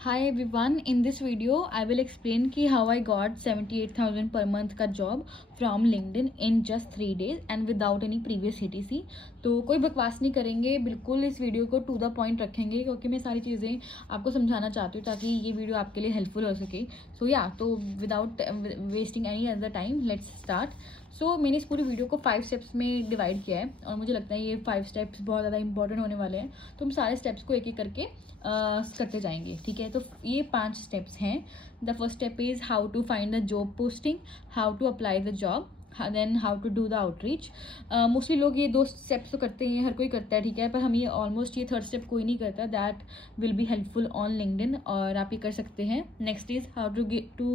Hi everyone, in this video I will explain कि how I got 78,000 per month का job from LinkedIn in just 3 days and without any previous CTC। तो कोई बकवास नहीं करेंगे, बिल्कुल इस वीडियो को टू द पॉइंट रखेंगे क्योंकि मैं सारी चीज़ें आपको समझाना चाहती हूँ ताकि ये वीडियो आपके लिए हेल्पफुल हो सके। तो without wasting any other time let's start. मैंने इस पूरी वीडियो को 5 स्टेप्स में डिवाइड किया है और मुझे लगता है ये 5 स्टेप्स बहुत ज़्यादा इंपॉर्टेंट होने वाले हैं, तो हम सारे स्टेप्स को एक एक करके करते जाएंगे। ठीक है, तो ये 5 स्टेप्स हैं। The first step is how to find the job posting, how to apply the job, then how to do the outreach. Mostly लोग ये 2 स्टेप्स तो करते हैं, हर कोई करता है, ठीक है, पर हम ये ऑलमोस्ट ये थर्ड स्टेप कोई नहीं करता। That will be helpful on LinkedIn और आप ये कर सकते हैं। Next is how to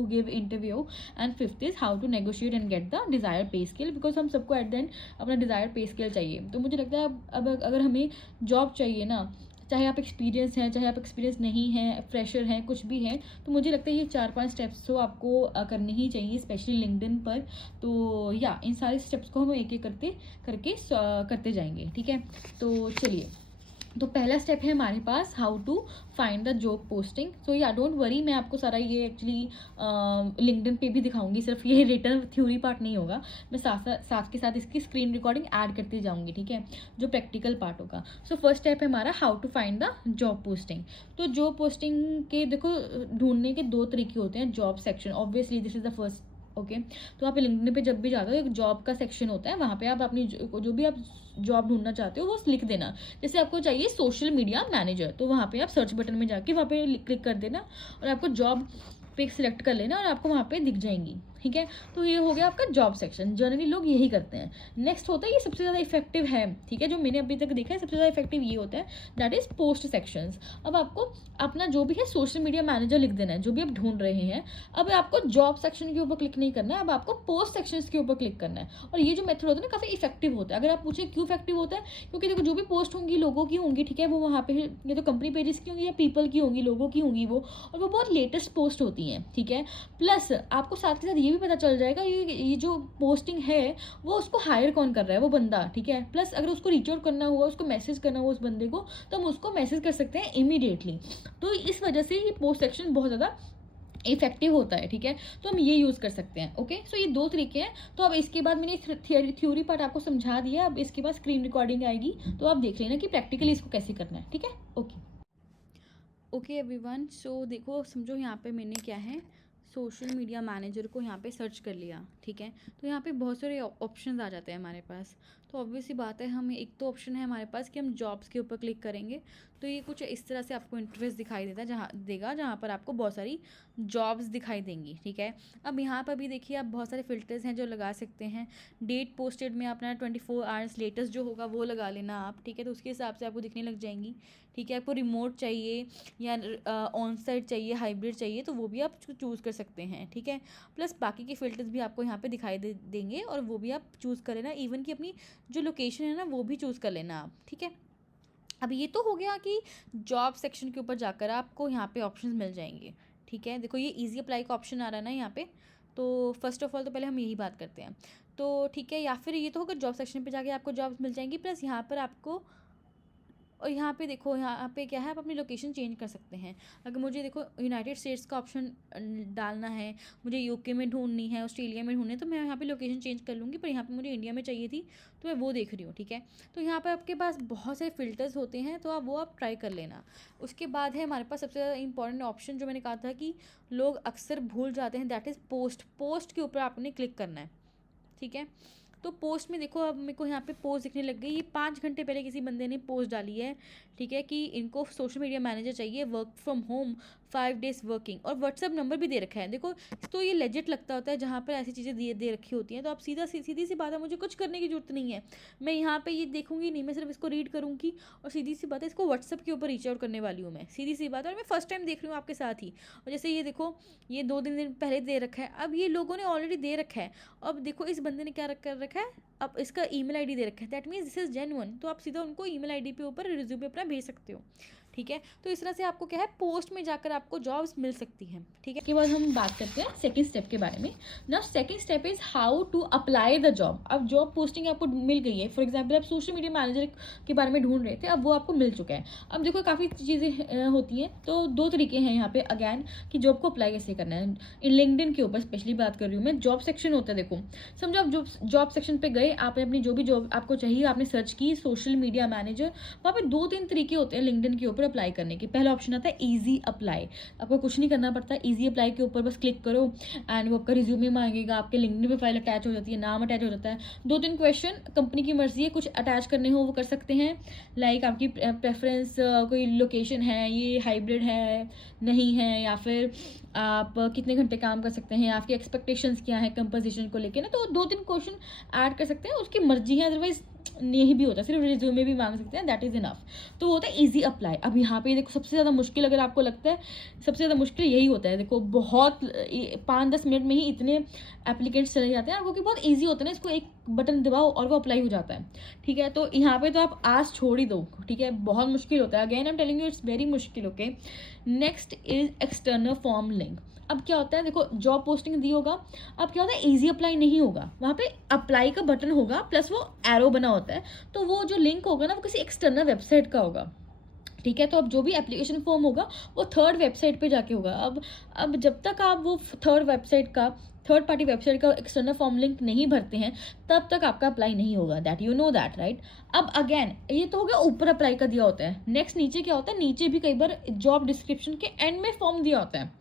give interview and fifth is how to negotiate and get the desire pay scale, because हम सबको एट द एंड अपना डिज़ायर पे स्केल चाहिए। तो मुझे लगता है अब अगर हमें जॉब चाहिए ना, चाहे आप एक्सपीरियंस हैं चाहे आप एक्सपीरियंस नहीं हैं, फ्रेशर हैं, कुछ भी हैं, तो मुझे लगता है ये 4-5 स्टेप्स तो आपको करने ही चाहिए, स्पेशली लिंक्डइन पर। तो इन सारे स्टेप्स को हम एक एक करते जाएंगे। ठीक है, तो चलिए, तो पहला स्टेप है हमारे पास how to find the job posting. Don't worry, मैं आपको सारा ये एक्चुअली लिंक्डइन पे भी दिखाऊंगी, सिर्फ ये रिटर्न थ्योरी पार्ट नहीं होगा, मैं साथ के साथ इसकी स्क्रीन रिकॉर्डिंग ऐड करती जाऊंगी। ठीक है, जो प्रैक्टिकल पार्ट होगा। फर्स्ट स्टेप है हमारा how to find the job posting. तो जॉब पोस्टिंग के देखो ढूंढने के 2 तरीके होते हैं। Job section, obviously this is the first. Okay, तो आप लिंक्डइन पे जब भी जाते हो एक जॉब का सेक्शन होता है, वहाँ पे आप अपनी जो भी आप जॉब ढूंढना चाहते हो वो लिख देना। जैसे आपको चाहिए सोशल मीडिया मैनेजर, तो वहाँ पे आप सर्च बटन में जाके वहाँ पे क्लिक कर देना और आपको जॉब पे सिलेक्ट कर लेना और आपको वहाँ पे दिख जाएंगी। ठीक है, तो ये हो गया आपका जॉब सेक्शन, जनरली लोग यही करते हैं। नेक्स्ट होता है, ये सबसे ज़्यादा इफेक्टिव है, ठीक है, जो मैंने अभी तक देखा है सबसे ज़्यादा इफेक्टिव ये होता है, दैट इज़ पोस्ट सेक्शंस। अब आपको अपना जो भी है सोशल मीडिया मैनेजर लिख देना है, जो भी आप ढूंढ रहे हैं। अब आपको जॉब सेक्शन के ऊपर क्लिक नहीं करना है, अब आपको पोस्ट सेक्शन के ऊपर क्लिक करना है। और ये जो मेथड होता है ना, काफ़ी इफेक्टिव होता है। अगर आप पूछे क्यों इफेक्टिव होता है, क्योंकि देखो जो भी पोस्ट होंगी लोगों की होंगी, ठीक है, वो वहाँ पे या तो कंपनी पेजेस की होंगी या पीपल की होंगी, लोगों की होंगी वो, और वो बहुत लेटेस्ट पोस्ट होती हैं। ठीक है, प्लस आपको साथ के साथ ये भी पता चल जाएगा ये जो पोस्टिंग है वो उसको हायर कौन कर रहा है, वो बंदा। ठीक है, प्लस अगर उसको रीच आउट करना हुआ, उसको मैसेज करना हुआ उस बंदे को, तो हम उसको मैसेज कर सकते हैं इमीडिएटली। तो इस वजह से ये पोस्ट सेक्शन बहुत ज़्यादा इफेक्टिव होता है। ठीक है, तो हम ये यूज़ कर सकते हैं। ओके, ये 2 तरीके हैं। तो अब इसके बाद मैंने थ्योरी पार्ट आपको समझा दिया, अब इसके बाद स्क्रीन रिकॉर्डिंग आएगी, तो आप देख लेना कि प्रैक्टिकली इसको कैसे करना है। ठीक है, ओके एवरीवन। देखो, समझो यहाँ पे मैंने क्या है, सोशल मीडिया मैनेजर को यहाँ पे सर्च कर लिया। ठीक है, तो यहाँ पे बहुत सारे ऑप्शंस आ जाते हैं हमारे पास। तो ऑब्वियस सी बात है, हम एक तो ऑप्शन है हमारे पास कि हम जॉब्स के ऊपर क्लिक करेंगे, तो ये कुछ इस तरह से आपको इंटरफेस दिखाई देता है जहाँ पर आपको बहुत सारी जॉब्स दिखाई देंगी। ठीक है, अब यहाँ पर भी देखिए आप बहुत सारे फिल्टर्स हैं जो लगा सकते हैं। डेट पोस्टेड में अपना 24 आवर्स लेटेस्ट जो होगा वो लगा लेना आप। ठीक है, तो उसके हिसाब से आपको दिखने लग जाएंगी। ठीक है, आपको रिमोट चाहिए या ऑन साइट चाहिए, हाइब्रिड चाहिए, तो वो भी आप चूज़ कर सकते हैं। ठीक है, प्लस बाकी के फिल्टर्स भी आपको यहाँ पे दिखाई देंगे और वो भी आप चूज़ कर लेना। इवन कि अपनी जो लोकेशन है ना वो भी चूज़ कर लेना आप। ठीक है, अब ये तो हो गया कि जॉब सेक्शन के ऊपर जाकर आपको यहाँ पे ऑप्शंस मिल जाएंगे। ठीक है, देखो ये ईजी अप्लाई का ऑप्शन आ रहा है ना यहाँ पे। तो फर्स्ट ऑफ ऑल तो पहले हम यही बात करते हैं। तो ठीक है, या फिर ये तो होगा जॉब सेक्शन पे जाके आपको जॉब्स मिल जाएंगी, प्लस यहाँ पर आपको, और यहाँ पे देखो यहाँ पे क्या है, आप अपनी लोकेशन चेंज कर सकते हैं। अगर मुझे देखो यूनाइटेड स्टेट्स का ऑप्शन डालना है, मुझे यूके में ढूंढनी है, ऑस्ट्रेलिया में ढूंढनी है, तो मैं यहाँ पे लोकेशन चेंज कर लूँगी, पर यहाँ पे मुझे इंडिया में चाहिए थी तो मैं वो देख रही हूँ। ठीक है, तो यहाँ पर आपके पास बहुत सारे फिल्टर्स होते हैं, तो आप ट्राई कर लेना। उसके बाद है हमारे पास सबसे ज़्यादा इंपॉर्टेंट ऑप्शन जो मैंने कहा था कि लोग अक्सर भूल जाते हैं, दैट इज़ पोस्ट के ऊपर आपने क्लिक करना है। ठीक है, तो पोस्ट में देखो अब मेरे को यहाँ पे पोस्ट दिखने लग गई। ये 5 घंटे पहले किसी बंदे ने पोस्ट डाली है। ठीक है, कि इनको सोशल मीडिया मैनेजर चाहिए, work from home, 5 days working, और व्हाट्सअप नंबर भी दे रखा है। देखो, तो ये लेजिट लगता होता है जहाँ पर ऐसी चीज़ें दे रखी होती हैं, तो आप सीधी सी बात है, मुझे कुछ करने की जरूरत नहीं है। मैं यहाँ पे ये देखूंगी नहीं, मैं सिर्फ इसको रीड करूँगी और सीधी सी बात है, इसको व्हाट्सअप के ऊपर रीच आउट करने वाली हूँ मैं। सीधी सी बात है, और मैं फर्स्ट टाइम देख रही हूँ आपके साथ ही। और जैसे ये देखो, ये 2 दिन पहले दे रखा है, अब ये लोगों ने ऑलरेडी दे रखा है। अब देखो इस बंदे ने क्या कर रखा है, अब इसका ईमेल आईडी दे रखा है, that means this is genuine, तो आप सीधा उनको ईमेल आईडी पे ऊपर रिज्यूमे अपना भेज सकते हो। ठीक है। तो इस तरह से आपको क्या है, पोस्ट में जाकर आपको जॉब्स मिल सकती हैं, ठीक है। इसके बाद हम बात करते हैं सेकंड स्टेप के बारे में। Now second step is how to apply the job. अब जॉब पोस्टिंग आपको मिल गई है, फॉर एग्जाम्पल आप सोशल मीडिया मैनेजर के बारे में ढूंढ रहे थे, अब वो आपको मिल चुका है। अब देखो काफ़ी चीज़ें होती हैं, तो दो तरीके हैं यहाँ पे अगैन कि जॉब को अप्लाई कैसे करना है। इन लिंक्डइन के ऊपर स्पेशली बात कर रही हूँ मैं, जॉब सेक्शन होता है। देखो समझो आप जॉब सेक्शन पे गए, आपने अपनी जो भी जॉब आपको चाहिए आपने सर्च की, सोशल मीडिया मैनेजर, वहाँ पे 2-3 तरीके होते हैं लिंक्डइन के ऊपर अप्लाई करने के। पहला ऑप्शन आता है ईजी अप्लाई, आपको कुछ नहीं करना पड़ता, ईजी अप्लाई के ऊपर बस क्लिक करो एंड वो आपका रिज्यूमे मांगेगा, आपके लिंक्डइन पे फाइल अटैच हो जाती है, नाम अटैच हो जाता है, 2-3 क्वेश्चन कंपनी की मर्जी है, कुछ अटैच करने हो वो कर सकते हैं, लाइक आपकी प्रेफरेंस, कोई लोकेशन है, ये हाइब्रिड है नहीं है, या फिर आप कितने घंटे काम कर सकते हैं, आपकी एक्सपेक्टेशंस क्या है कंपोजिशन को लेकर ना, तो 2-3 क्वेश्चन ऐड कर सकते हैं, उसकी मर्जी है, अदरवाइज नहीं भी होता, सिर्फ रिज्यूमे भी मांग सकते हैं, दैट इज़ इनफ। तो वो होता है ईजी अप्लाई। अब यहाँ पे देखो सबसे ज़्यादा मुश्किल अगर आपको लगता है, सबसे ज़्यादा मुश्किल यही होता है। देखो बहुत 5-10 मिनट में ही इतने एप्लीकेंट्स चले जाते हैं, क्योंकि बहुत ईजी होता है ना, इसको एक बटन दबाओ और वो अप्लाई हो जाता है, ठीक है। तो यहाँ पे तो आप आस छोड़ ही दो, ठीक है, बहुत मुश्किल होता है। Again I am telling you it's very मुश्किल, okay. Next is external form link. अब क्या होता है, देखो जॉब पोस्टिंग दी होगा, अब क्या होता है इजी अप्लाई नहीं होगा, वहाँ पे अप्लाई का बटन होगा प्लस वो एरो बना होता है, तो वो जो लिंक होगा ना वो किसी एक्सटर्नल वेबसाइट का होगा, ठीक है। तो अब जो भी एप्लीकेशन फॉर्म होगा वो थर्ड वेबसाइट पे जाके होगा। अब जब तक आप वो थर्ड पार्टी वेबसाइट का एक्सटर्नल फॉर्म लिंक नहीं भरते हैं, तब तक आपका अप्लाई नहीं होगा, that you know that right. अब अगेन ये तो हो गया ऊपर अप्लाई का दिया होता है। नेक्स्ट नीचे क्या होता है, नीचे भी कई बार जॉब डिस्क्रिप्शन के एंड में फॉर्म दिया होता है,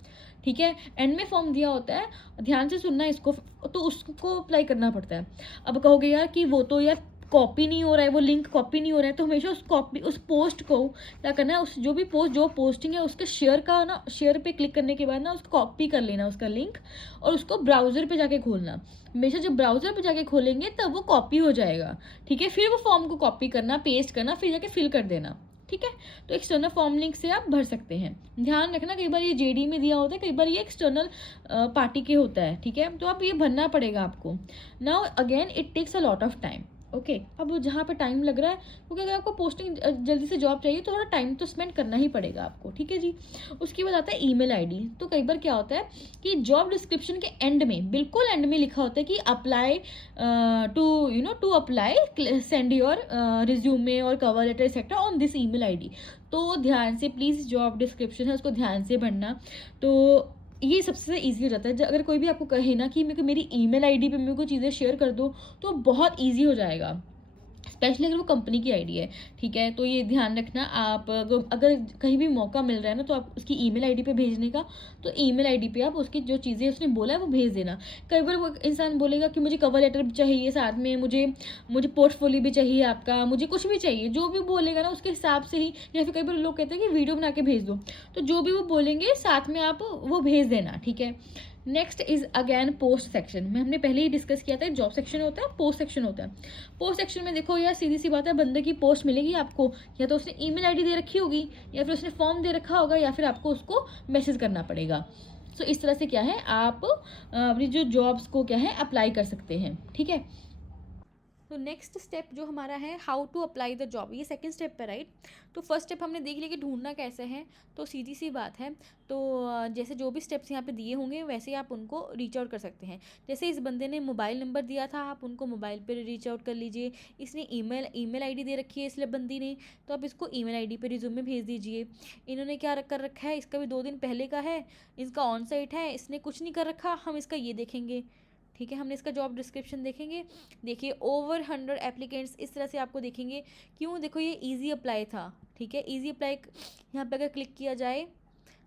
ठीक है, एंड में फॉर्म दिया होता है, ध्यान से सुनना इसको, तो उसको अप्लाई करना पड़ता है। अब कहोगे यार कि वो तो यार कॉपी नहीं हो रहा है, वो लिंक कॉपी नहीं हो रहा है, तो हमेशा उस पोस्ट को क्या करना है, उस जो पोस्टिंग है उसके शेयर का ना, शेयर पे क्लिक करने के बाद ना उसको कॉपी कर लेना उसका लिंक, और उसको ब्राउजर पे जाके खोलना। हमेशा जब ब्राउजर पे जाके खोलेंगे तब वो कॉपी हो जाएगा, ठीक है। फिर वो फॉर्म को कॉपी करना, पेस्ट करना, फिर जाके फिल कर देना, ठीक है। तो एक्सटर्नल फॉर्म लिंक से आप भर सकते हैं। ध्यान रखना कई बार ये जेडी में दिया होता है, कई बार ये एक्सटर्नल पार्टी के होता है, ठीक है। तो आप ये भरना पड़ेगा आपको। Now again it takes a lot of time, okay. अब जहाँ पे टाइम लग रहा है, क्योंकि अगर आपको पोस्टिंग जल्दी से जॉब चाहिए तो थोड़ा टाइम तो स्पेंड करना ही पड़ेगा आपको, ठीक है जी। उसके बाद आता है ईमेल आईडी। तो कई बार क्या होता है कि जॉब डिस्क्रिप्शन के एंड में, बिल्कुल एंड में लिखा होता है कि apply to apply send your resume और cover letter etcetera on this email ID. तो ध्यान से प्लीज़ जॉब डिस्क्रिप्शन है उसको ध्यान से भरना। तो ये सबसे ईजी हो जाता है। अगर कोई भी आपको कहे ना कि मेरे को मेरी ईमेल आईडी पे मेरे को चीज़ें शेयर कर दो, तो बहुत ईजी हो जाएगा, स्पेशली अगर वो कंपनी की आईडी है, ठीक है। तो ये ध्यान रखना, आप अगर कहीं भी मौका मिल रहा है ना तो आप उसकी ईमेल आईडी पे भेजने का, तो ईमेल आईडी पे आप उसकी जो चीज़ें उसने बोला है वो भेज देना। कई बार वो इंसान बोलेगा कि मुझे कवर लेटर भी चाहिए, साथ में मुझे मुझे पोर्टफोलियो भी चाहिए आपका, मुझे कुछ भी चाहिए, जो भी बोलेगा ना उसके हिसाब से ही, या फिर कई बार लोग कहते हैं कि वीडियो बना के भेज दो, तो जो भी वो बोलेंगे साथ में आप वो भेज देना, ठीक है। Next is again post section में, हमने पहले ही डिस्कस किया था, जॉब सेक्शन होता है, पोस्ट सेक्शन होता है। पोस्ट सेक्शन में देखो यार सीधी सी बात है, बंदे की पोस्ट मिलेगी आपको, या तो उसने ईमेल आईडी दे रखी होगी, या फिर उसने फॉर्म दे रखा होगा, या फिर आपको उसको मैसेज करना पड़ेगा। सो इस तरह से क्या है, आप अपनी जो जॉब्स को क्या है अप्लाई कर सकते हैं, ठीक है। तो नेक्स्ट स्टेप जो हमारा है, how to apply the job, ये सेकंड स्टेप पे राइट। तो फर्स्ट स्टेप हमने देख लिया कि ढूंढना कैसे है, तो सीधी सी बात है। तो जैसे जो भी स्टेप्स यहाँ पे दिए होंगे वैसे ही आप उनको रीच आउट कर सकते हैं। जैसे इस बंदे ने मोबाइल नंबर दिया था, आप उनको मोबाइल पर रीच आउट कर लीजिए। इसने ईमेल आईडी दे रखी है इसलिए बंदी ने, तो आप इसको ईमेल आईडी पे रिज्यूमे भेज दीजिए। इन्होंने क्या कर रखा है, इसका भी 2 दिन पहले का है, इसका ऑन साइट है, इसने कुछ नहीं कर रखा, हम इसका ये देखेंगे, ठीक है। हमने इसका जॉब डिस्क्रिप्शन देखेंगे, देखिए ओवर 100 एप्लीकेंट्स इस तरह से आपको देखेंगे। क्यों, देखो ये इजी अप्लाई था, ठीक है। इजी अप्लाई यहाँ पे अगर क्लिक किया जाए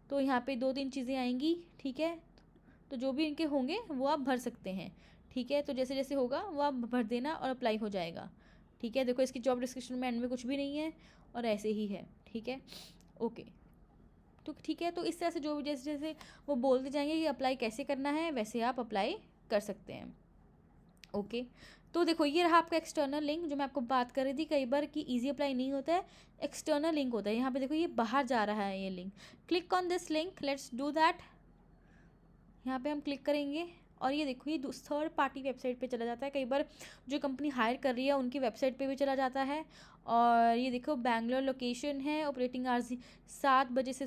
तो यहाँ पे 2-3 चीज़ें आएंगी, ठीक है। तो जो भी इनके होंगे वो आप भर सकते हैं, ठीक है। तो जैसे जैसे होगा वो आप भर देना और अप्लाई हो जाएगा, ठीक है। देखो इसकी जॉब डिस्क्रिप्शन में एंड में कुछ भी नहीं है और ऐसे ही है, ठीक है, ओके। तो ठीक है, तो इस तरह से जो जैसे जैसे वो बोलते जाएंगे कि अप्लाई कैसे करना है, वैसे आप अप्लाई कर सकते हैं, ओके। तो देखो ये रहा आपका एक्सटर्नल लिंक, जो मैं आपको बात कर रही थी कई बार कि इजी अप्लाई नहीं होता है, एक्सटर्नल लिंक होता है। यहाँ पे देखो ये बाहर जा रहा है ये link, click on this link, let's do that. यहाँ पे हम क्लिक करेंगे और ये देखो ये थर्ड पार्टी वेबसाइट पे चला जाता है, कई बार जो कंपनी हायर कर रही है उनकी वेबसाइट पे भी चला जाता है। और ये देखो बैंगलोर लोकेशन है, ऑपरेटिंग आवर्स 7 बजे से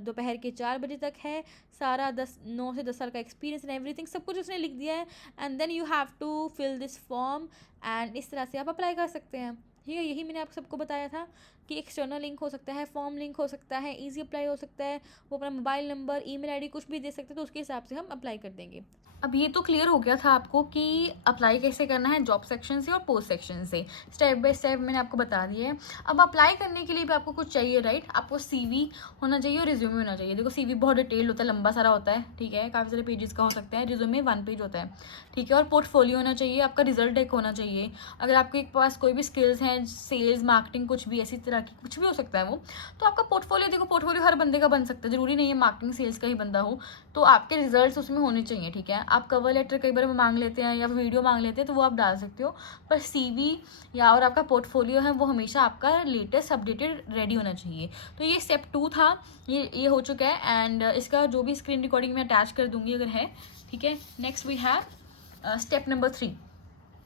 दोपहर के 4 बजे तक है, सारा 9 से 10 साल का एक्सपीरियंस एंड एवरीथिंग सब कुछ उसने लिख दिया है। And then you have to fill this form and इस तरह से आप अप्लाई कर सकते हैं। ठीक है, यही मैंने आप सबको बताया था कि एक्सटर्नल लिंक हो सकता है, फॉर्म लिंक हो सकता है, इजी अप्लाई हो सकता है, वो अपना मोबाइल नंबर, ईमेल आईडी कुछ भी दे सकते हैं, तो उसके हिसाब से हम अप्लाई कर देंगे। अब ये तो क्लियर हो गया था आपको कि अप्लाई कैसे करना है जॉब सेक्शन से और पोस्ट सेक्शन से, स्टेप बाय स्टेप मैंने आपको बता दिया है। अब अप्लाई करने के लिए भी आपको कुछ चाहिए, राइट? आपको सीवी होना चाहिए और रिज्यूमे होना चाहिए। देखो सीवी बहुत डिटेल होता है, लंबा सारा होता है, ठीक है, काफ़ी सारे पेजेस का हो सकता है, रिज्यूमे 1 पेज होता है, ठीक है। और पोर्टफोलियो होना चाहिए, आपका रिजल्ट एक होना चाहिए। अगर आपके पास कोई भी स्किल्स हैं, सेल्स, मार्केटिंग, कुछ भी ऐसी तरह की कुछ भी हो सकता है वो, तो आपका पोर्टफोलियो, देखो पोर्टफोलियो हर बंदे का बन सकता है, जरूरी नहीं है मार्केटिंग सेल्स का ही बंदा हो, तो आपके रिजल्ट्स उसमें होने चाहिए, ठीक है। आप कवर लेटर कई बार मांग लेते हैं या वीडियो मांग लेते हैं, तो वो आप डाल सकते हो, पर सीवी या और आपका पोर्टफोलियो है वो हमेशा आपका लेटेस्ट अपडेटेड रेडी होना चाहिए। तो ये स्टेप 2 था, ये हो चुका है एंड इसका जो भी स्क्रीन रिकॉर्डिंग मैं अटैच कर दूंगी अगर है, ठीक है। Next we have step number 3,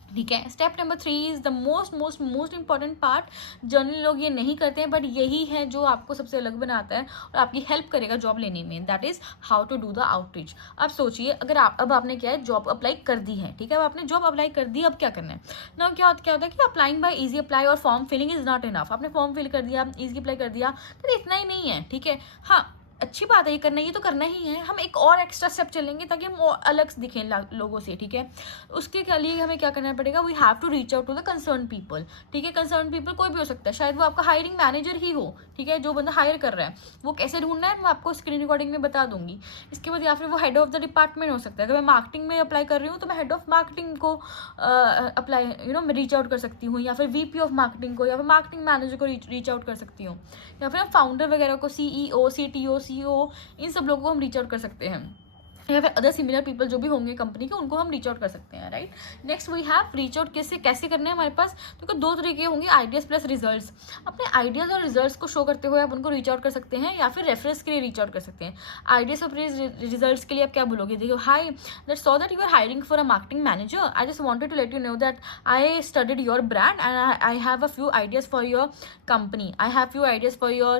ठीक है। Step number 3 is the most important part. Generally लोग ये नहीं करते हैं, बट यही है जो आपको सबसे अलग बनाता है और आपकी हेल्प करेगा जॉब लेने में। That is how to do the outreach. अब सोचिए, अगर अब आपने क्या है, जॉब अप्लाई कर दी है, ठीक है। अब आपने जॉब अप्लाई कर दी, अब क्या करना है ना, क्या होता है कि अप्लाइंग बाय इजी अप्लाई और form filling is not enough. आपने फॉर्म फिल कर दिया, इजी अप्लाई कर दिया, तो इतना ही नहीं है, ठीक है। हाँ, अच्छी बात है, ये करना, ये तो करना ही है, हम एक और एक्स्ट्रा स्टेप चलेंगे ताकि हम और अलग दिखें लोगों से, ठीक है। उसके लिए हमें क्या करना पड़ेगा, we have to reach out to the concern people, ठीक है। कंसर्न पीपल कोई भी हो सकता है, शायद वो आपका हायरिंग मैनेजर ही हो, ठीक है, जो बंदा हायर कर रहा है। वो कैसे ढूंढना है मैं आपको स्क्रीन रिकॉर्डिंग में बता दूंगी। इसके बाद या फिर वो हेड ऑफ द डिपार्टमेंट हो सकता है। अगर मैं मार्केटिंग में अप्लाई कर रही हूँ तो मैं हेड ऑफ मार्केटिंग को अप्लाई मैं रीच आउट कर सकती हूँ, या फिर वीपी ऑफ मार्केटिंग को, या फिर मार्केटिंग मैनेजर को रीच आउट कर सकती हूँ, या फिर हम फाउंडर वगैरह को, सीईओ, सीटीओ, सीईओ, इन सब लोगों को हम रीच आउट कर सकते हैं, या फिर अदर सिमिलर पीपल जो भी होंगे कंपनी के, उनको हम रीच आउट कर सकते हैं, right. Next we have reach out कैसे करने हैं हमारे पास। तो 2 तरीके होंगे, आइडियाज़ प्लस रिजल्ट्स। अपने आइडियाज़ और रिजल्ट्स को शो करते हुए आप उनको रीच आउट कर सकते हैं, या फिर रेफरेंस के लिए रीच आउट कर सकते हैं। आइडियाज़ और रिजल्ट्स के लिए आप क्या बोलोगे, देखो, hi that saw that you are hiring for a marketing manager, I just wanted to let you know that I studied your brand and I have a few ideas for your company. I have few ideas for your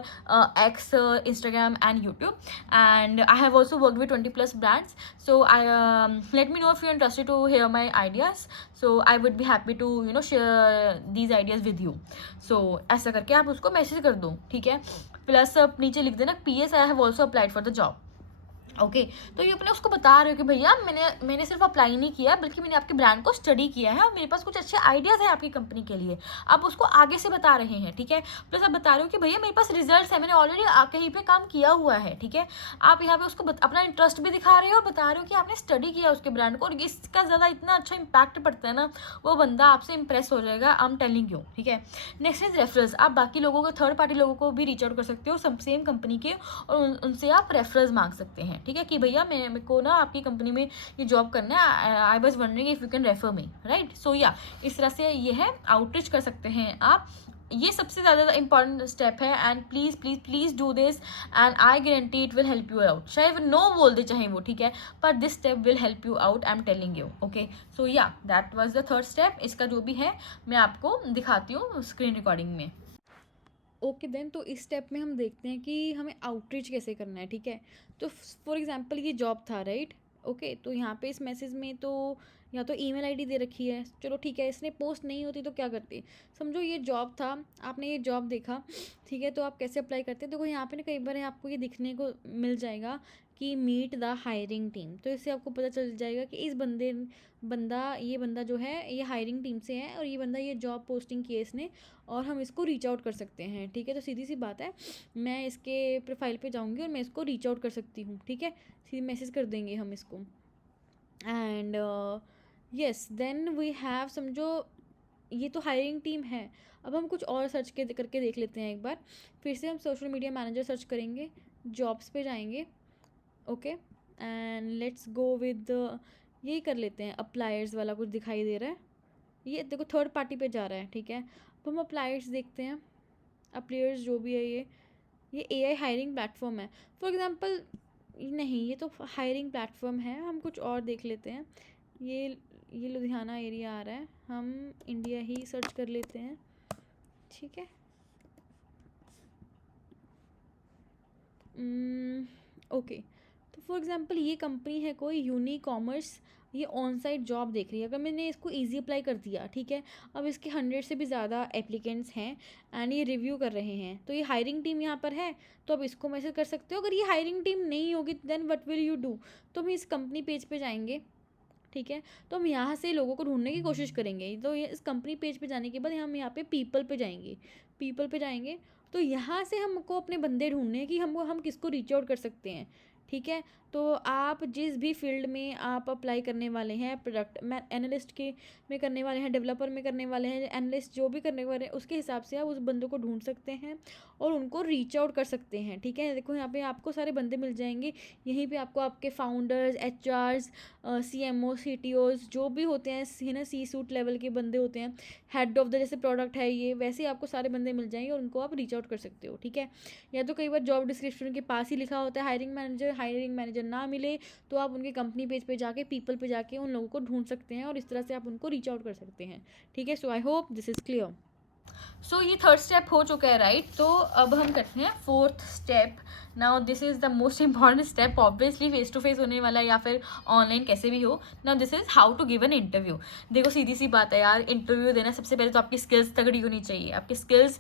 X, Instagram and YouTube, and I have also worked with 20+ brands. So I let me know if you're interested to hear my ideas. So I would be happy to share these ideas with you. So ऐसा करके आप उसको message कर दो, ठीक है। Plus आप नीचे लिख देना PS I have also applied for the job. Okay तो ये अपने उसको बता रहे हो कि भैया मैंने सिर्फ अप्लाई नहीं किया, बल्कि मैंने आपके ब्रांड को स्टडी किया है और मेरे पास कुछ अच्छे आइडियाज़ हैं आपकी कंपनी के लिए। आप उसको आगे से बता रहे हैं, ठीक है। प्लस आप बता रहे हो कि भैया मेरे पास रिजल्ट्स है, मैंने ऑलरेडी कहीं पे काम किया हुआ है, ठीक है। आप यहाँ पे उसको अपना इंटरेस्ट भी दिखा रहे हो और बता रहे हो कि आपने स्टडी किया उसके ब्रांड को, और इसका ज़्यादा इतना अच्छा इंपैक्ट पड़ता है ना, वो बंदा आपसे इंप्रेस हो जाएगा, आई एम टेलिंग यू, ठीक है। Next is reference. आप बाकी लोगों को, थर्ड पार्टी लोगों को भी रीच आउट कर सकते हो सेम कंपनी के, और उनसे आप रेफरेंस मांग सकते हैं, ठीक है, कि भैया मेरे को ना आपकी कंपनी में ये जॉब करना है, I was wondering if you can refer me, right. So yeah इस तरह से ये है, आउटरीच कर सकते हैं आप। ये सबसे ज़्यादा इंपॉर्टेंट स्टेप है, and please please please do this and I guarantee it will help you out. चाहे नो बोल दे चाहे वो, ठीक है, पर this step will help you out, I am telling you, okay. So yeah that was the third step. इसका जो भी है मैं आपको दिखाती हूँ स्क्रीन रिकॉर्डिंग में। ओके देन, तो इस स्टेप में हम देखते हैं कि हमें आउटरीच कैसे करना है, ठीक है। तो फॉर एग्जांपल ये जॉब था, राइट, ओके। तो यहाँ पे इस मैसेज में तो या तो ईमेल आईडी दे रखी है, चलो ठीक है, इसने पोस्ट नहीं होती तो क्या करते, समझो ये जॉब था, आपने ये जॉब देखा, ठीक है, तो आप कैसे अप्लाई करते हैं। देखो यहाँ पे ना कई बार आपको ये दिखने को मिल जाएगा कि मीट द हायरिंग टीम, तो इससे आपको पता चल जाएगा कि ये बंदा जो है ये हायरिंग टीम से है, और ये बंदा ये जॉब पोस्टिंग की है इसने, और हम इसको रीच आउट कर सकते हैं, ठीक है। तो सीधी सी बात है, मैं इसके प्रोफाइल पे जाऊंगी और मैं इसको रीच आउट कर सकती हूँ, ठीक है, सीधे मैसेज कर देंगे हम इसको। And yes then we have, समझो ये तो हायरिंग टीम है। अब हम कुछ और सर्च करके देख लेते हैं एक बार। फिर से हम सोशल मीडिया मैनेजर सर्च करेंगे, जॉब्स पे जाएंगे, okay, and let's go with, यही कर लेते हैं, अप्लायर्स वाला कुछ दिखाई दे रहा है, ये देखो थर्ड पार्टी पे जा रहा है, ठीक है। तो हम अप्लायर्स देखते हैं, अप्लायर्स जो भी है ये AI हायरिंग प्लेटफॉर्म है। फॉर एग्जांपल नहीं, ये तो हायरिंग प्लेटफॉर्म है, हम कुछ और देख लेते हैं। ये लुधियाना एरिया आ रहा है, हम इंडिया ही सर्च कर लेते हैं, ठीक है। ओके, तो फॉर एग्जांपल ये कंपनी है कोई यूनिकॉमर्स, ये ऑन साइट जॉब देख रही है। अगर मैंने इसको इजी अप्लाई कर दिया, ठीक है, अब इसके 100 से भी ज़्यादा एप्लीकेंट्स हैं एंड ये रिव्यू कर रहे हैं, तो ये हायरिंग टीम यहाँ पर है, तो अब इसको मैसेज कर सकते हो। अगर ये हायरिंग टीम नहीं होगी then what will you do, तो हम इस कंपनी पेज पे जाएंगे, ठीक है, तो हम यहाँ से लोगों को ढूंढने की कोशिश करेंगे। तो ये इस कंपनी पेज पे जाने के बाद हम यहाँ पे पीपल पे जाएंगे, तो यहाँ से हमको अपने बंदे ढूंढने हैं कि हम किसको रीच आउट कर सकते हैं, ठीक है। तो आप जिस भी फील्ड में आप अप्लाई करने वाले हैं, प्रोडक्ट में एनालिस्ट के में करने वाले हैं, डेवलपर में करने वाले हैं, एनालिस्ट जो भी करने वाले हैं, उसके हिसाब से आप उस बंदों को ढूंढ सकते हैं और उनको रीच आउट कर सकते हैं, ठीक है। देखो यहाँ पे आपको सारे बंदे मिल जाएंगे, यहीं पे आपको आपके फाउंडर्स, एचआर्स, CMO, CTOs जो भी होते हैं, है ना, C-suite लेवल के बंदे होते हैं, हेड ऑफ द जैसे प्रोडक्ट है ये, वैसे आपको सारे बंदे मिल जाएंगे और उनको आप रीच आउट कर सकते हो, ठीक है। या तो कई बार जॉब डिस्क्रिप्शन के पास ही लिखा होता है हायरिंग मैनेजर ना मिले तो आप उनके कंपनी पेज पे जाके, पीपल पे जाके उन लोगों को ढूंढ सकते हैं और इस तरह से आप उनको रीच आउट कर सकते हैं, ठीक है। So I hope this is clear. So ये थर्ड स्टेप हो चुका है, राइट। तो अब हम करते हैं fourth step. Now this is the most important step, obviously face to face होने वाला है या फिर ऑनलाइन कैसे भी हो। Now this is how to give an interview. देखो सीधी सी बात है यार, इंटरव्यू देना सबसे पहले तो आपकी स्किल्स तगड़ी होनी चाहिए। आपकी स्किल्स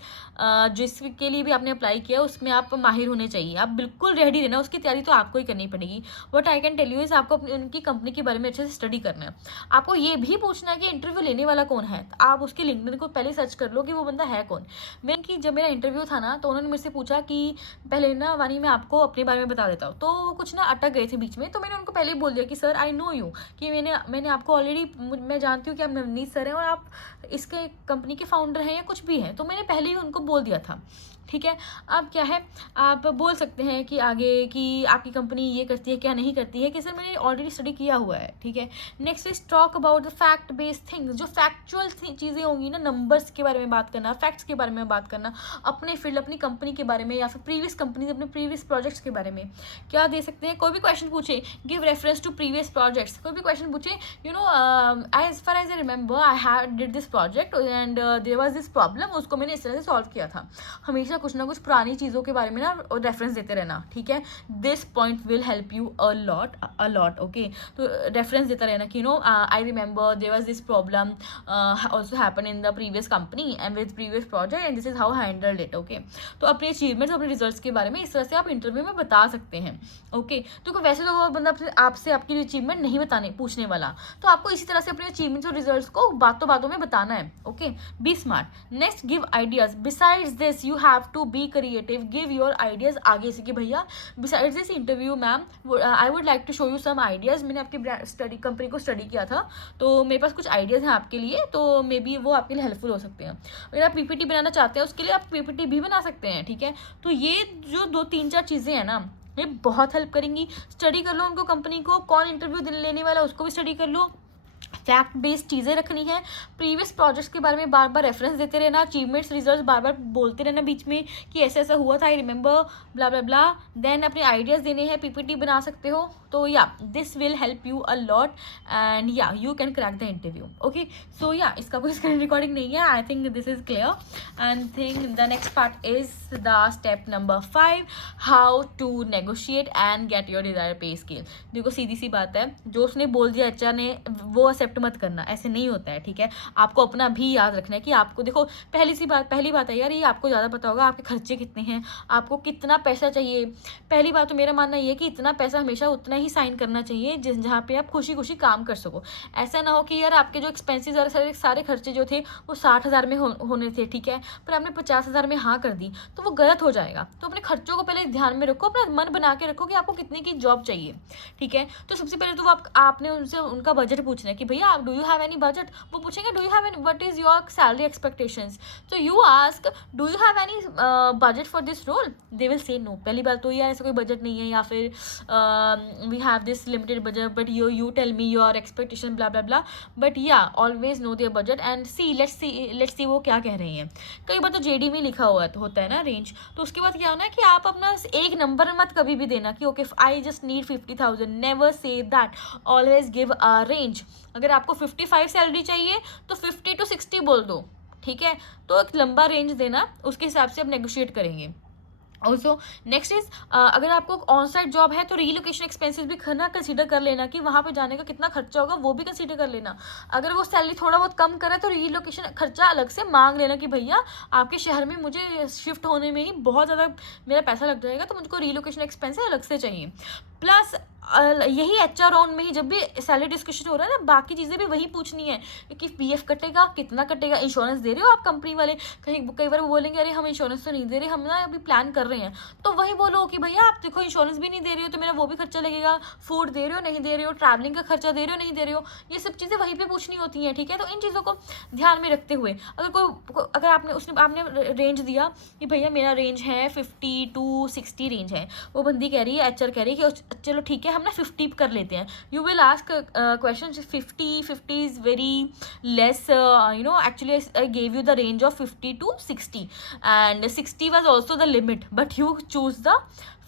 जिसके लिए भी आपने अप्लाई किया उसमें आप माहिर होने चाहिए, आप बिल्कुल रेडी रहना, उसकी तैयारी तो आपको ही करनी पड़ेगी। But I can tell you is आपको उनकी कंपनी के बारे में अच्छे से स्टडी करना है। आपको ये भी पूछना है कि इंटरव्यू लेने वाला कौन है, तो आप उसके लिंक्डइन को पहले सर्च कर लो कि वो बंदा है कौन। मैं कि जब मेरा इंटरव्यू था ना तो उन्होंने मुझसे पूछा कि पहले ना वानी मैं आपको अपने बारे में बता देता हूँ, तो कुछ ना अटक गए थे बीच में, तो मैंने उनको पहले ही बोल दिया कि सर आई नो यू, कि मैंने आपको ऑलरेडी, मैं जानती हूँ कि आप नवनीत सर हैं और आप इसके कंपनी के फाउंडर हैं या कुछ भी हैं, तो मैंने पहले ही उनको बोल दिया था, ठीक है। अब क्या है, आप बोल सकते हैं कि आगे कि आपकी कंपनी ये करती है क्या नहीं करती है, कि सर मैंने ऑलरेडी स्टडी किया हुआ है, ठीक है। Next is talk about the fact based things, जो फैक्चुअल चीज़ें होंगी ना, नंबर्स के बारे में बात करना, फैक्ट्स के बारे में बात करना, अपने फील्ड, अपनी कंपनी के बारे में या फिर प्रीवियस कंपनी, अपने प्रीवियस प्रोजेक्ट्स के बारे में क्या दे सकते हैं। कोई भी क्वेश्चन पूछे, give reference to previous projects, कोई भी क्वेश्चन पूछे, you know as far as I remember I had did this project and there was this problem, उसको मैंने इस तरह से सॉल्व किया था। हमेशा कुछ ना कुछ पुरानी चीज़ों के बारे में ना रेफरेंस देते रहना, ठीक है। This point will help you a lot, okay. तो रेफरेंस देता रहना कि no I remember there was this problem also happen in the previous company and with previous project and this is how handled it, okay. तो अपने achievements, अपने results के बारे में इस तरह से आप इंटरव्यू में बता सकते हैं, ओके। तो वैसे तो वो बंदा आपसे आपकी अचीवमेंट नहीं पूछने वाला, तो आपको इसी तरह से अपने अचीवमेंट्स और रिजल्ट्स को बातों बातों में बताना है, okay. Be smart. Next, give ideas. Besides this you have to be creative, give your ideas आगे से कि भैया besides this interview ma'am I would like to show you some ideas, मैंने आपकी कंपनी को स्टडी किया था तो मेरे पास कुछ आइडियाज हैं आपके लिए, तो मे बी वो आपके लिए हेल्पफुल हो सकते हैं। अगर आप PPT बनाना चाहते हैं उसके लिए आप PPT भी बना सकते हैं, ठीक है। तो ये जो 2-3-4 चीज़ें हैं ना, ये बहुत हेल्प करेंगी। स्टडी कर लो उनको, कंपनी को, कौन इंटरव्यू लेने वाला उसको भी स्टडी कर लो, फैक्ट बेस्ड चीज़ें रखनी है, प्रीवियस प्रोजेक्ट्स के बारे में बार बार रेफरेंस देते रहना, अचीवमेंट्स, रिजल्ट्स बार बार बोलते रहना बीच में कि ऐसा ऐसा हुआ था, I remember, blah blah blah. Then अपने आइडियाज़ देने हैं, PPT बना सकते हो। तो yeah this will help you a lot and yeah you can crack the interview, okay. So yeah इसका कोई स्क्रीन रिकॉर्डिंग नहीं है, I think this is clear and think the next part is the step number 5, how to negotiate and get your desire pay scale. देखो सीधी सी बात है, जो उसने बोल दिया HR ने वो एक्सेप्ट मत करना, ऐसे नहीं होता है, ठीक है। आपको अपना भी याद रखना है कि आपको, देखो पहली बात है यार, ये आपको ज़्यादा पता होगा आपके खर्चे कितने हैं, आपको कितना पैसा चाहिए। पहली बात तो मेरा मानना ये है कि इतना पैसा हमेशा उतना ही साइन करना चाहिए जहाँ पे आप खुशी खुशी काम कर सको। ऐसा ना हो कि यार आपके जो एक्सपेंसेस और सारे खर्चे जो थे वो 60,000 में होने थे, ठीक है, पर आपने 50,000 में हाँ कर दी, तो वो गलत हो जाएगा। तो अपने खर्चों को पहले ध्यान में रखो, अपना मन बना के रखो कि आपको कितने की जॉब चाहिए, ठीक है। तो सबसे पहले तो आपने उनसे उनका बजट पूछना है कि भैया आप do you have any budget, वो पूछेंगे do you have any, what is your salary expectations, तो you ask do you have any budget for this role, they will say no. पहली बात तो यार ऐसा कोई बजट नहीं है, या फिर we have this limited budget but you tell me your expectation blah blah blah, but yeah always no their budget and let's see वो क्या कह रही हैं। कई बार तो जेडी में लिखा हुआ होता है ना रेंज, तो उसके बाद क्या होना है कि आप अपना एक नंबर मत कभी भी देना कि okay I just need 50,000, never say that, always give a range. अगर आपको 55 सैलरी चाहिए तो 50 to 60 बोल दो, ठीक है, तो एक लंबा रेंज देना, उसके हिसाब से आप नेगोशिएट करेंगे। ऑल्सो नेक्स्ट इज अगर आपको ऑन साइट जॉब है तो रीलोकेशन एक्सपेंसेस भी ना कंसीडर कर लेना कि वहाँ पे जाने का कितना खर्चा होगा, वो भी कंसीडर कर लेना। अगर वो सैलरी थोड़ा बहुत कम करे तो रीलोकेशन खर्चा अलग से मांग लेना कि भैया आपके शहर में मुझे शिफ्ट होने में ही बहुत ज़्यादा मेरा पैसा लग जाएगा, तो मुझको रीलोकेशन एक्सपेंसेस अलग से चाहिए। प्लस यही HR ऑन में ही जब भी सैलरी डिस्कशन हो रहा है ना, बाकी चीज़ें भी वही पूछनी है कि PF कटेगा, कितना कटेगा, इंश्योरेंस दे रहे हो आप कंपनी वाले, कई बार वो बोलेंगे अरे हम इंश्योरेंस तो नहीं दे रहे, हम ना अभी प्लान कर रहे हैं, तो वही बोलो कि भैया आप देखो इंश्योरेंस भी नहीं दे रहे हो तो मेरा वो भी खर्चा लगेगा, फूड दे रहे हो नहीं दे रहे हो, ट्रैवलिंग का खर्चा दे रहे हो नहीं दे रहे हो, ये सब चीज़ें वहीं पर पूछनी होती हैं, ठीक है। तो इन चीज़ों को ध्यान में रखते हुए अगर आपने रेंज दिया कि भैया मेरा रेंज है 50 to 60 रेंज है, वो बंदी कह रही है, HR कह रही है कि चलो ठीक है हम ना 50 कर लेते हैं, you will ask question 50 is very less, you know actually I gave you the range of 50 to 60 and 60 was also the limit but you choose the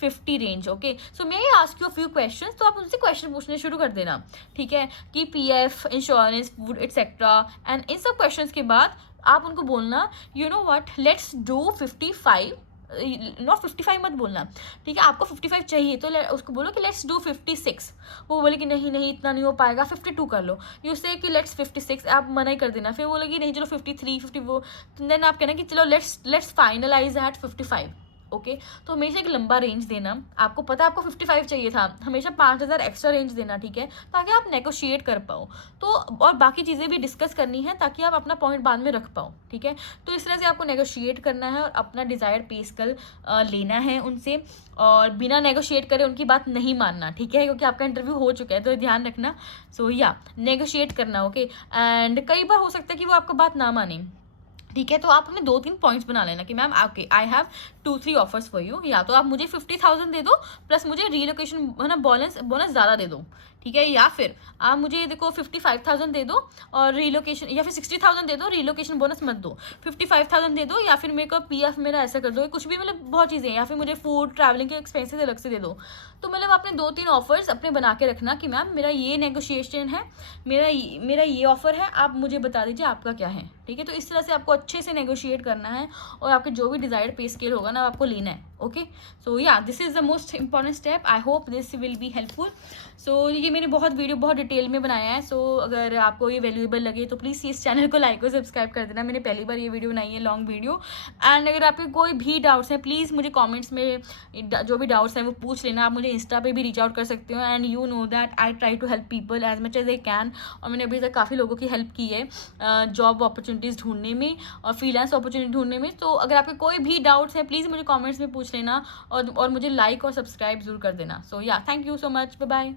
50 range, okay. So may I ask you a few questions, तो आप उनसे question पूछने शुरू कर देना, ठीक है, कि PF, insurance, food etcetera, and in सब क्वेश्चंस के बाद आप उनको बोलना you know what let's do 55, not 55 मत बोलना, ठीक है, आपको 55 चाहिए तो उसको बोलो कि लेट्स डू 56, वो बोले कि नहीं नहीं इतना नहीं हो पाएगा 52 कर लो, यू से कि लेट्स 56, आप मना ही कर देना, फिर बोलेगी नहीं चलो 53 54, देन आप कहना कि चलो लेट्स फाइनलाइज एट 55, ओके। तो हमेशा एक लंबा रेंज देना, आपको पता है आपको 55 चाहिए था, हमेशा 5,000 एक्स्ट्रा रेंज देना, ठीक है, ताकि आप नेगोशिएट कर पाओ, तो और बाकी चीज़ें भी डिस्कस करनी है ताकि आप अपना पॉइंट बाद में रख पाओ, ठीक है। तो इस तरह से आपको नेगोशिएट करना है और अपना डिज़ायर्ड पे स्केल लेना है उनसे, और बिना नेगोशिएट करे उनकी बात नहीं मानना, ठीक है, क्योंकि आपका इंटरव्यू हो चुका है तो ध्यान रखना। सो या नेगोशिएट करना, ओके। एंड कई बार हो सकता है कि वो आपका बात ना माने, ठीक है, तो आप अपने 2-3 पॉइंट्स बना लेना कि ma'am okay I have 2-3 offers for you, या तो आप मुझे 50,000 दे दो प्लस मुझे रीलोकेशन है ना बोनस ज़्यादा दे दो, ठीक है, या फिर आप मुझे देखो 55,000 दे दो और रीलोकेशन, या फिर 60,000 दे दो, रीलोकेशन बोनस मत दो, 55,000 दे दो, या फिर मेरे को PF मेरा ऐसा कर दो, कुछ भी, मतलब बहुत चीज़ें, या फिर मुझे फूड ट्रैवलिंग के एक्सपेंसेस अलग से दे दो। तो मतलब आपने 2-3 ऑफर्स अपने बना के रखना कि मैम मेरा ये नेगोशिएशन है, मेरा ये ऑफर है, आप मुझे बता दीजिए आपका क्या है, ठीक है। तो इस तरह से आपको अच्छे से नेगोशिएट करना है और आपके जो भी डिजायर्ड पे स्केल होगा ना आपको लेना है, okay. So yeah this is the most important step, I hope this will be helpful. So ये मैंने बहुत डिटेल में बनाया है, सो अगर आपको ये वैल्यूएबल लगे तो प्लीज़ इस चैनल को लाइक और सब्सक्राइब कर देना, मैंने पहली बार ये वीडियो बनाई है, लॉन्ग वीडियो। एंड अगर आपके कोई भी डाउट्स हैं प्लीज़ मुझे कॉमेंट्स में जो भी डाउट्स हैं वो पूछ लेना, आप मुझे इंस्टा पे भी रीच आउट कर सकते हो, and you know that I try to help people as much as I can, और मैंने अभी तक काफ़ी लोगों की हेल्प की है जॉब अपॉर्चुनिटीज़ ढूंढने में और फ्रीलांस अपॉर्चुनिटी ढूंढने में। तो अगर आपके कोई भी डाउट्स हैं प्लीज़ मुझे कमेंट्स में पूछ लेना और मुझे लाइक और सब्सक्राइब जरूर कर देना। So yeah thank you so much, bye bye.